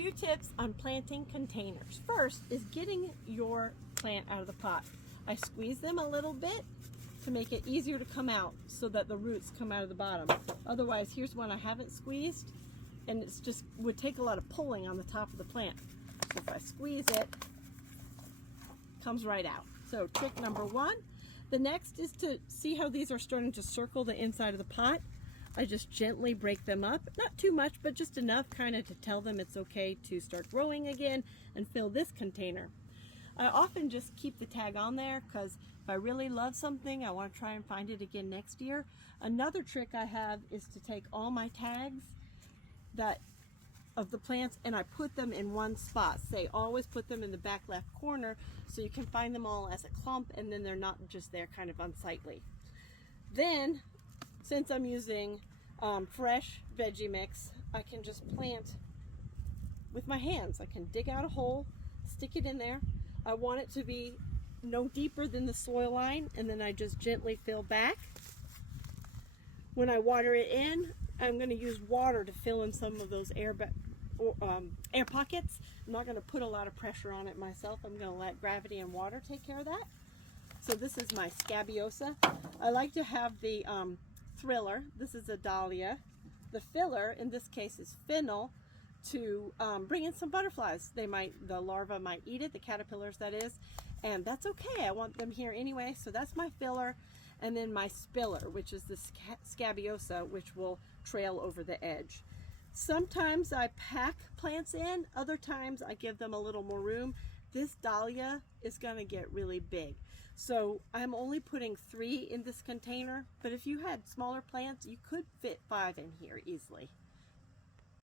few tips on planting containers. First is getting your plant out of the pot. I squeeze them a little bit to make it easier to come out so that the roots come out of the bottom. Otherwise, here's one I haven't squeezed and it's just would take a lot of pulling on the top of the plant. So if I squeeze it, it comes right out. So trick number one. The next is to see how these are starting to circle the inside of the pot. I just gently break them up, not too much, but just enough kind of to tell them it's okay to start growing again and fill this container. I often just keep the tag on there because if I really love something, I want to try and find it again next year. Another trick I have is to take all my tags of the plants and I put them in one spot. Say always put them in the back left corner so you can find them all as a clump and then they're not just there kind of unsightly. Then, since I'm using fresh veggie mix, I can just plant with my hands. I can dig out a hole, stick it in there. I want it to be no deeper than the soil line, and then I just gently fill back. When I water it in, I'm going to use water to fill in some of those air pockets. I'm not going to put a lot of pressure on it myself. I'm going to let gravity and water take care of that. So this is my Scabiosa. I like to have the Thriller. This is a dahlia. The filler, in this case, is fennel to bring in some butterflies. The larva might eat it, the caterpillars that is, and that's okay. I want them here anyway, so that's my filler. And then my spiller, which is the Scabiosa, which will trail over the edge. Sometimes I pack plants in, other times I give them a little more room. This dahlia is going to get really big. So I'm only putting 3 in this container, but if you had smaller plants, you could fit 5 in here easily.